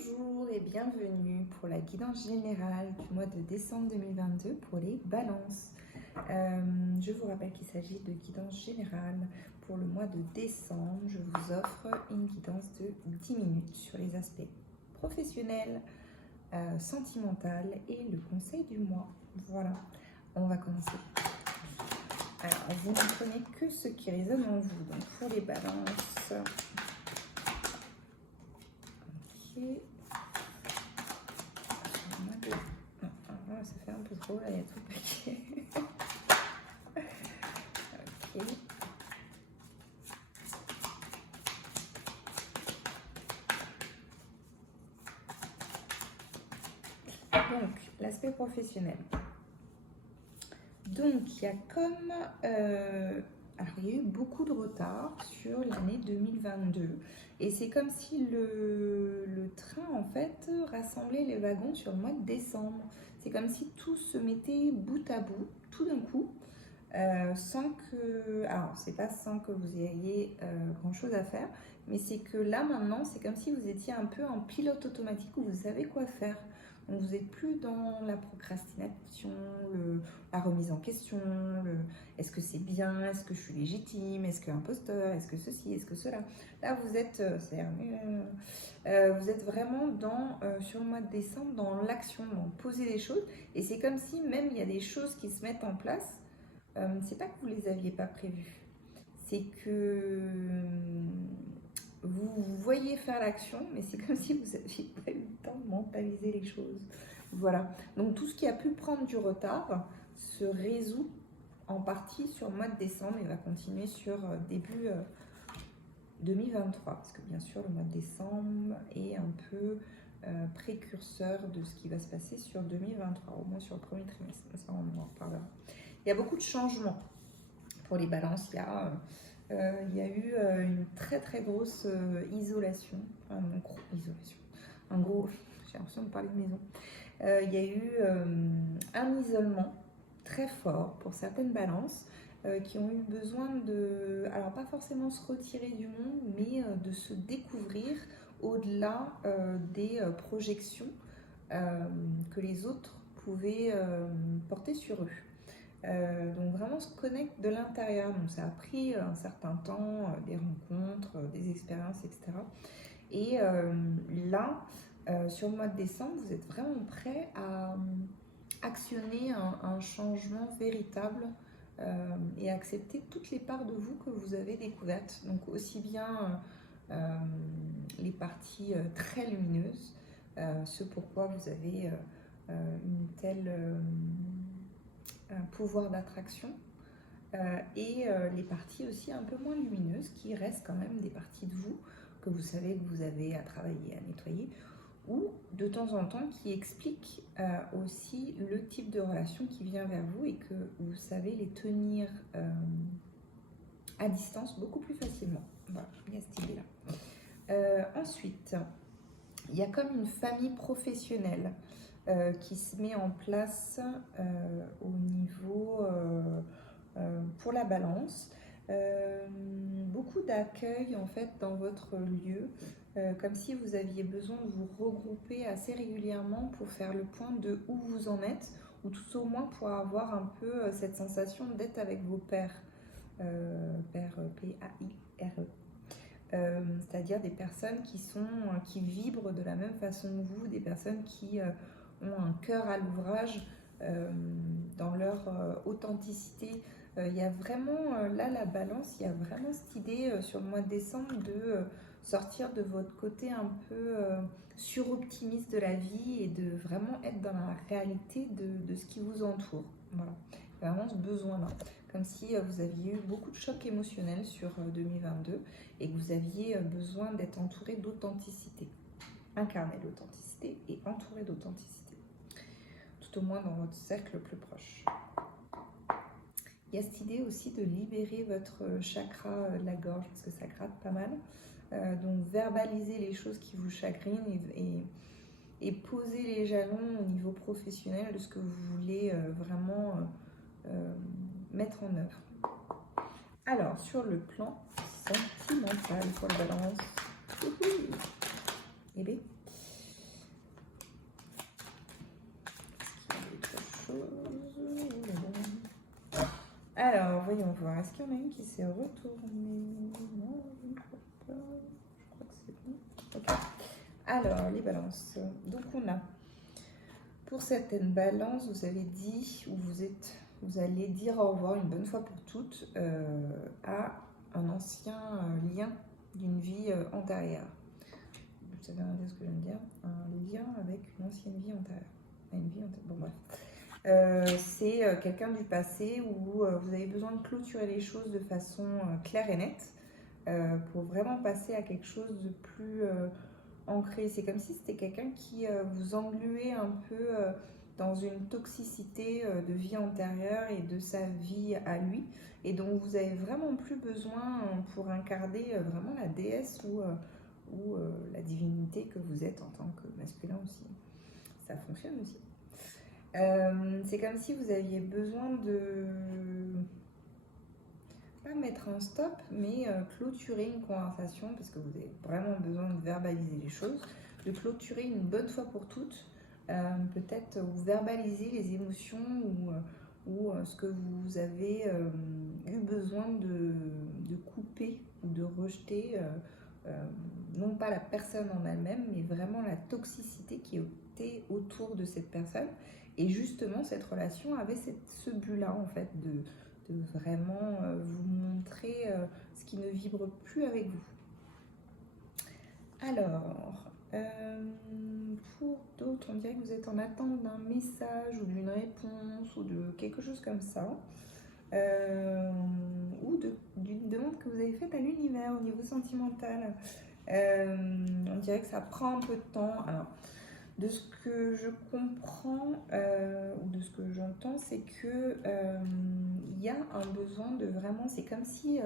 Bonjour et bienvenue pour la guidance générale du mois de décembre 2022 pour les balances. Je vous rappelle qu'il s'agit de guidance générale pour le mois de décembre. Je vous offre une guidance de 10 minutes sur les aspects professionnels, sentimental et le conseil du mois. Voilà, on va commencer. Alors, vous ne prenez que ce qui résonne en vous. Donc, pour les balances, ok. Ça fait un peu trop, là, il y a tout le paquet. Ok. Donc, l'aspect professionnel. Donc, il y a comme... alors, il y a eu beaucoup de retard sur l'année 2022. Et c'est comme si le train, en fait, rassemblait les wagons sur le mois de décembre. C'est comme si tout se mettait bout à bout, tout d'un coup, sans que... Alors, c'est pas sans que vous ayez grand-chose à faire, mais c'est que là, maintenant, c'est comme si vous étiez un peu en pilote automatique où vous savez quoi faire. Donc, vous n'êtes plus dans la procrastination, la remise en question, est-ce que c'est bien, est-ce que je suis légitime, est-ce que imposteur, est-ce que ceci, est-ce que cela. Là, vous êtes, vous êtes vraiment sur le mois de décembre, dans l'action, dans poser des choses. Et c'est comme si même il y a des choses qui se mettent en place. C'est pas que vous les aviez pas prévues, c'est que vous voyez faire l'action, mais c'est comme si vous n'aviez pas eu le temps de mentaliser les choses. Voilà. Donc tout ce qui a pu prendre du retard se résout en partie sur le mois de décembre et va continuer sur début 2023. Parce que bien sûr, le mois de décembre est un peu précurseur de ce qui va se passer sur 2023, au moins sur le premier trimestre. Ça, on en reparlera. Il y a beaucoup de changements pour les balances. Il y a eu une très très grosse isolation, j'ai l'impression de parler de maison. Il y a eu un isolement très fort pour certaines balances qui ont eu besoin de, alors pas forcément se retirer du monde, mais de se découvrir au-delà des projections que les autres pouvaient porter sur eux. Donc vraiment se connecte de l'intérieur. Donc ça a pris un certain temps, des rencontres, des expériences, etc. Et là, sur le mois de décembre, vous êtes vraiment prêt à actionner un changement véritable et accepter toutes les parts de vous que vous avez découvertes. Donc aussi bien les parties très lumineuses, ce pourquoi vous avez une telle... un pouvoir d'attraction et les parties aussi un peu moins lumineuses qui restent quand même des parties de vous que vous savez que vous avez à travailler, à nettoyer ou de temps en temps qui expliquent aussi le type de relation qui vient vers vous et que vous savez les tenir à distance beaucoup plus facilement. Voilà, il y a cette idée-là. Ensuite, il y a comme une famille professionnelle qui se met en place au niveau pour la balance. Beaucoup d'accueil en fait dans votre lieu, comme si vous aviez besoin de vous regrouper assez régulièrement pour faire le point de où vous en êtes, ou tout au moins pour avoir un peu cette sensation d'être avec vos pairs, pairs P-A-I-R-E. C'est-à-dire des personnes qui vibrent de la même façon que vous, des personnes qui ont un cœur à l'ouvrage dans leur authenticité. Il y a vraiment, là, la balance, il y a vraiment cette idée sur le mois de décembre de sortir de votre côté un peu suroptimiste de la vie et de vraiment être dans la réalité de ce qui vous entoure. Voilà. Il y a vraiment ce besoin-là. Comme si vous aviez eu beaucoup de chocs émotionnels sur 2022 et que vous aviez besoin d'être entouré d'authenticité. Incarner l'authenticité et entouré d'authenticité. Tout au moins dans votre cercle le plus proche. Il y a cette idée aussi de libérer votre chakra de la gorge parce que ça gratte pas mal. Donc verbaliser les choses qui vous chagrinent et poser les jalons au niveau professionnel de ce que vous voulez vraiment mettre en œuvre. Alors, sur le plan sentimental pour la balance, eh bien, voyons voir. Est-ce qu'il y en a une qui s'est retournée? Non, je ne crois pas. Je crois que c'est bon. Ok. Alors, les balances. Donc, on a, pour certaines balances, vous avez dit, ou vous allez dire au revoir une bonne fois pour toutes à un ancien lien d'une vie antérieure. Vous savez ce que je viens de dire? Un lien avec une ancienne vie antérieure. Bon, bref. C'est quelqu'un du passé où vous avez besoin de clôturer les choses de façon claire et nette pour vraiment passer à quelque chose de plus ancré. C'est comme si c'était quelqu'un qui vous engluait un peu dans une toxicité de vie antérieure et de sa vie à lui, et dont vous avez vraiment plus besoin pour incarner vraiment la déesse ou la divinité que vous êtes en tant que masculin aussi. Ça fonctionne aussi. C'est comme si vous aviez besoin de pas mettre un stop, mais clôturer une conversation, parce que vous avez vraiment besoin de verbaliser les choses, de clôturer une bonne fois pour toutes, peut-être vous verbaliser les émotions ou ce que vous avez eu besoin de couper ou de rejeter, non pas la personne en elle-même, mais vraiment la toxicité qui était autour de cette personne. Et justement, cette relation avait ce but-là, en fait, de vraiment vous montrer ce qui ne vibre plus avec vous. Alors, pour d'autres, on dirait que vous êtes en attente d'un message ou d'une réponse ou de quelque chose comme ça, ou d'une demande que vous avez faite à l'univers au niveau sentimental. On dirait que ça prend un peu de temps. Alors, de ce que je comprends ou de ce que j'entends, c'est que il y a un besoin de vraiment, c'est comme si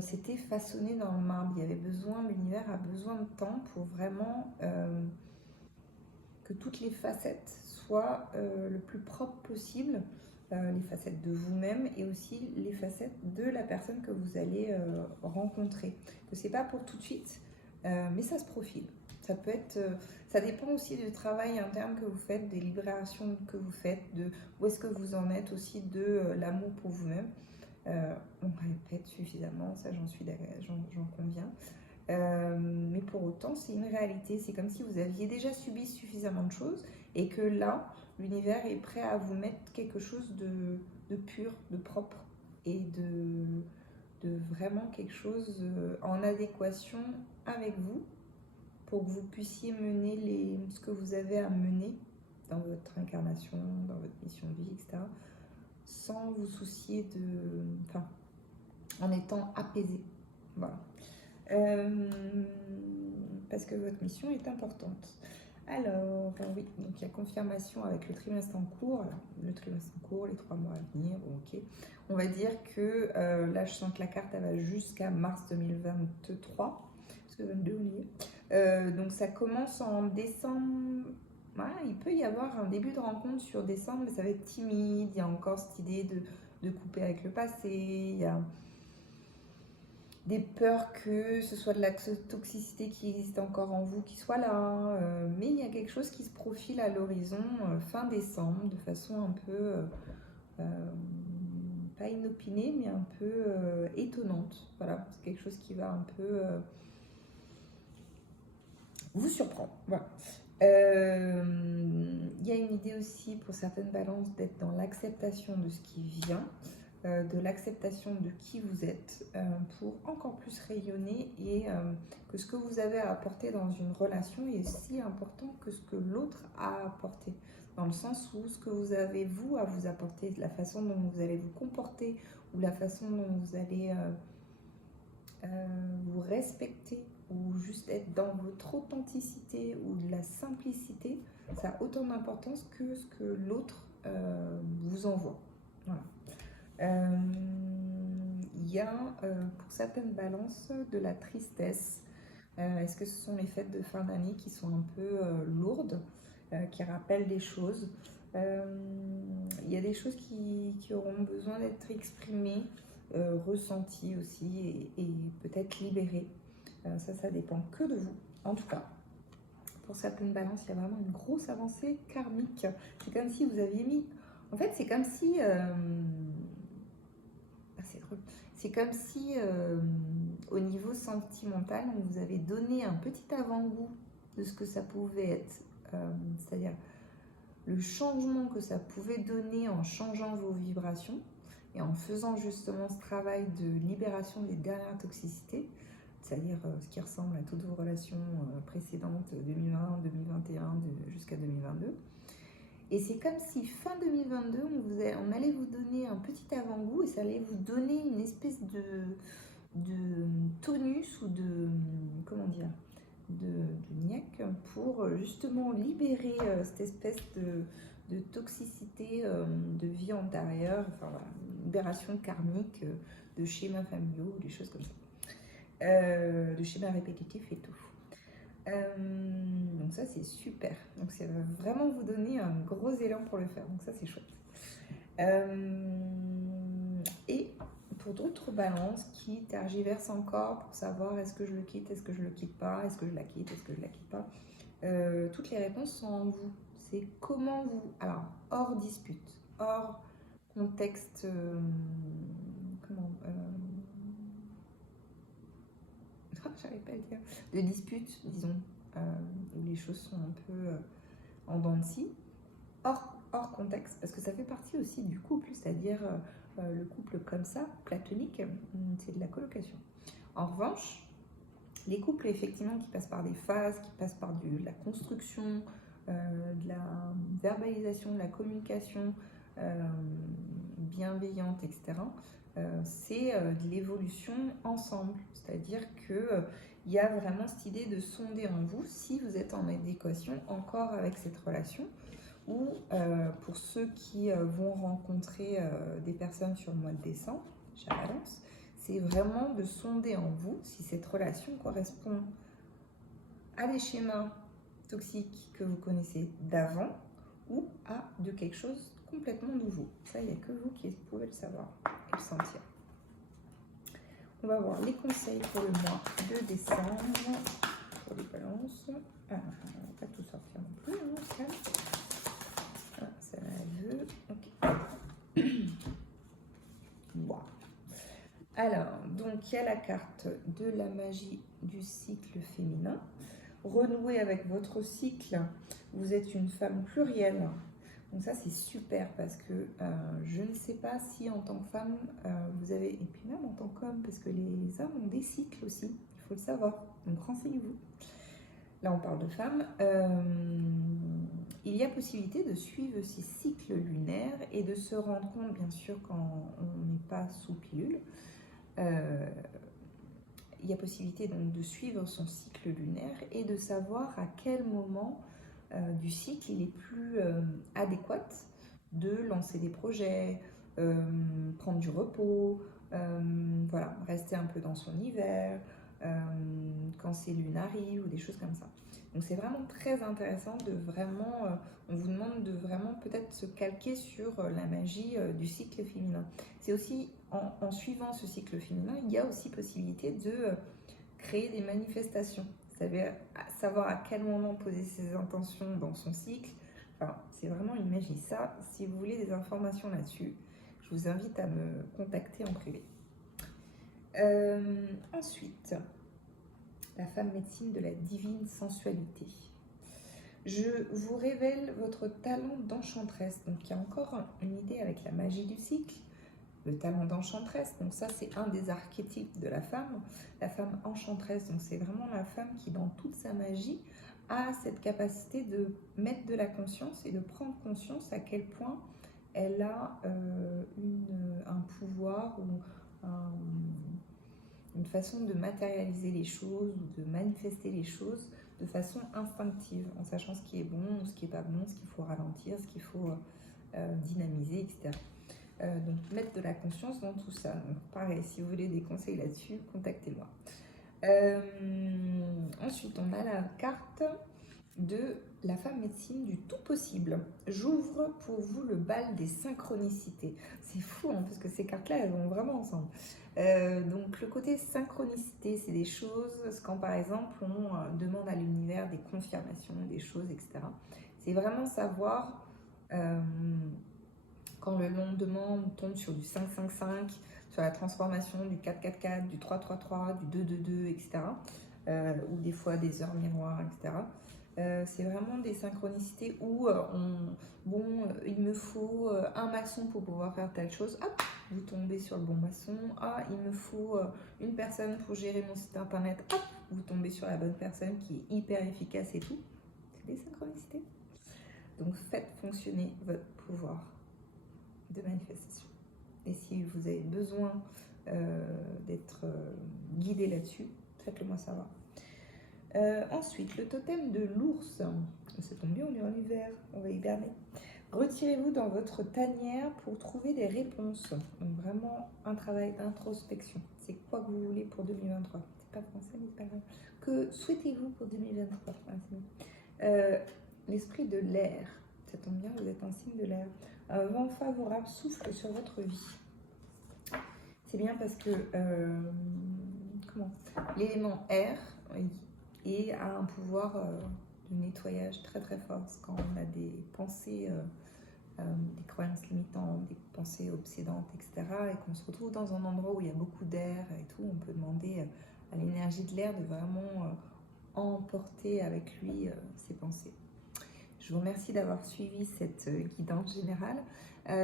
c'était façonné dans le marbre. Il y avait besoin, l'univers a besoin de temps pour vraiment que toutes les facettes soient le plus propre possible, les facettes de vous-même et aussi les facettes de la personne que vous allez rencontrer. Que c'est pas pour tout de suite, mais ça se profile. Ça peut être, ça dépend aussi du travail interne que vous faites, des libérations que vous faites, de où est-ce que vous en êtes aussi de l'amour pour vous-même. On répète suffisamment, ça j'en conviens. Mais pour autant, c'est une réalité. C'est comme si vous aviez déjà subi suffisamment de choses et que là, l'univers est prêt à vous mettre quelque chose de pur, de propre et de vraiment quelque chose en adéquation avec vous, pour que vous puissiez mener ce que vous avez à mener dans votre incarnation, dans votre mission de vie, etc., sans vous soucier enfin, en étant apaisé. Voilà. Parce que votre mission est importante. Alors, oui, donc il y a confirmation avec le trimestre en cours. Alors, le trimestre en cours, les 3 mois à venir, ok. On va dire que là, je sens que la carte, elle va jusqu'à mars 2023. Parce que 22, on y est. Donc, ça commence en décembre. Voilà, il peut y avoir un début de rencontre sur décembre, mais ça va être timide. Il y a encore cette idée de couper avec le passé. Il y a des peurs que ce soit de la toxicité qui existe encore en vous qui soit là, mais il y a quelque chose qui se profile à l'horizon fin décembre de façon un peu pas inopinée mais un peu étonnante. Voilà, c'est quelque chose qui va un peu vous surprendre. Voilà. Il y a une idée aussi pour certaines balances d'être dans l'acceptation de ce qui vient, de l'acceptation de qui vous êtes, pour encore plus rayonner et que ce que vous avez à apporter dans une relation est aussi important que ce que l'autre a apporté, dans le sens où ce que vous avez vous à vous apporter, la façon dont vous allez vous comporter ou la façon dont vous allez vous respecter ou juste être dans votre authenticité ou de la simplicité, ça a autant d'importance que ce que l'autre vous envoie. Voilà. Il y a pour certaines balances de la tristesse. Est-ce que ce sont les fêtes de fin d'année qui sont un peu lourdes, qui rappellent des choses? Il y a des choses qui auront besoin d'être exprimées, ressenties aussi et peut-être libérées. Ça dépend que de vous. En tout cas, pour certaines balances, il y a vraiment une grosse avancée karmique. C'est comme si vous aviez mis... En fait, c'est comme si... affreux. C'est comme si, au niveau sentimental, on vous avait donné un petit avant-goût de ce que ça pouvait être. C'est-à-dire le changement que ça pouvait donner en changeant vos vibrations et en faisant justement ce travail de libération des dernières toxicités, c'est-à-dire ce qui ressemble à toutes vos relations précédentes, 2020, 2021 jusqu'à 2022. Et c'est comme si fin 2022, on allait vous donner un petit avant-goût et ça allait vous donner une espèce de tonus ou de, comment dire, de niaque pour justement libérer cette espèce de toxicité de vie antérieure, enfin voilà, libération karmique de schémas familiaux, des choses comme ça, de schémas répétitifs et tout. Donc ça c'est super, donc ça va vraiment vous donner un gros élan pour le faire, donc ça c'est chouette. Et pour d'autres balances qui tergiversent encore pour savoir est-ce que je le quitte, est-ce que je le quitte pas, est-ce que je la quitte, est-ce que je la quitte pas, toutes les réponses sont en vous. C'est comment vous, alors hors dispute, hors contexte, j'arrive pas à le dire, de dispute, disons, où les choses sont un peu en dents de scie, hors contexte, parce que ça fait partie aussi du couple, c'est-à-dire le couple comme ça, platonique, c'est de la colocation. En revanche, les couples effectivement qui passent par des phases, qui passent par de la construction, de la verbalisation, de la communication bienveillante, etc., c'est de l'évolution ensemble. C'est-à-dire qu'il y a vraiment cette idée de sonder en vous si vous êtes en adéquation encore avec cette relation, ou pour ceux qui vont rencontrer des personnes sur le mois de décembre, j'avance, c'est vraiment de sonder en vous si cette relation correspond à des schémas toxiques que vous connaissez d'avant ou à de quelque chose complètement nouveau. Ça, il n'y a que vous qui pouvez le savoir et le sentir. On va voir les conseils pour le mois de décembre pour les balances. Ah, on ne va pas tout sortir non plus, hein, ah, ça veut. Ok. Wow. Alors, donc il y a la carte de la magie du cycle féminin. Renouer avec votre cycle, vous êtes une femme plurielle. Donc ça c'est super parce que je ne sais pas si en tant que femme vous avez, et puis même en tant qu'homme, parce que les hommes ont des cycles aussi, il faut le savoir, donc renseignez-vous. Là on parle de femmes. Il y a possibilité de suivre ces cycles lunaires et de se rendre compte, bien sûr, quand on n'est pas sous pilule, il y a possibilité donc de suivre son cycle lunaire et de savoir à quel moment du cycle il est plus adéquat de lancer des projets, prendre du repos, voilà, rester un peu dans son hiver, quand ses lunes arrivent ou des choses comme ça. Donc c'est vraiment très intéressant de vraiment, on vous demande de vraiment peut-être se calquer sur la magie du cycle féminin. C'est aussi en suivant ce cycle féminin, il y a aussi possibilité de créer des manifestations. C'est-à-dire savoir à quel moment poser ses intentions dans son cycle. Enfin, c'est vraiment une magie. Ça, si vous voulez des informations là-dessus, je vous invite à me contacter en privé. Ensuite, la femme médecine de la divine sensualité. Je vous révèle votre talent d'enchanteresse. Donc, il y a encore une idée avec la magie du cycle. Le talent d'enchanteresse, donc ça c'est un des archétypes de la femme enchanteresse, donc c'est vraiment la femme qui dans toute sa magie a cette capacité de mettre de la conscience et de prendre conscience à quel point elle a un pouvoir ou une façon de matérialiser les choses ou de manifester les choses de façon instinctive, en sachant ce qui est bon, ce qui n'est pas bon, ce qu'il faut ralentir, ce qu'il faut dynamiser, etc. Donc mettre de la conscience dans tout ça. Donc pareil, si vous voulez des conseils là-dessus, contactez-moi. Ensuite, on a la carte de la femme médecine du tout possible. J'ouvre pour vous le bal des synchronicités. C'est fou, hein, parce que ces cartes-là, elles vont vraiment ensemble. Donc le côté synchronicité, c'est des choses, quand par exemple on demande à l'univers des confirmations, des choses, etc. C'est vraiment savoir Quand le lendemain, on tombe sur du 5-5-5, sur la transformation du 4-4-4, du 3-3-3, du 2-2-2, etc. Ou des fois des heures miroirs, etc. C'est vraiment des synchronicités où il me faut un maçon pour pouvoir faire telle chose. Hop, vous tombez sur le bon maçon. Ah, il me faut une personne pour gérer mon site internet. Hop, vous tombez sur la bonne personne qui est hyper efficace et tout. C'est des synchronicités. Donc faites fonctionner votre pouvoir de manifestation. Et si vous avez besoin d'être guidé là-dessus, faites-le moi savoir. Ensuite, le totem de l'ours. Ça tombe bien, on est en hiver, on va hiberner. Retirez-vous dans votre tanière pour trouver des réponses. Donc vraiment un travail d'introspection. C'est quoi que vous voulez pour 2023? C'est pas français, mais c'est pas grave. Que souhaitez-vous pour 2023? L'esprit de l'air. Ça tombe bien, vous êtes un signe de l'air. Un vent favorable souffle sur votre vie. C'est bien parce que l'élément air, oui, et a un pouvoir de nettoyage très très fort. Quand on a des pensées, des croyances limitantes, des pensées obsédantes, etc., et qu'on se retrouve dans un endroit où il y a beaucoup d'air et tout, on peut demander à l'énergie de l'air de vraiment emporter avec lui ses pensées. Je vous remercie d'avoir suivi cette guidance générale.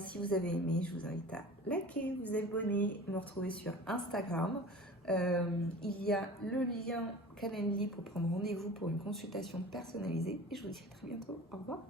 Si vous avez aimé, je vous invite à liker, vous abonner, me retrouver sur Instagram. Il y a le lien Calendly pour prendre rendez-vous pour une consultation personnalisée. Et je vous dis à très bientôt. Au revoir.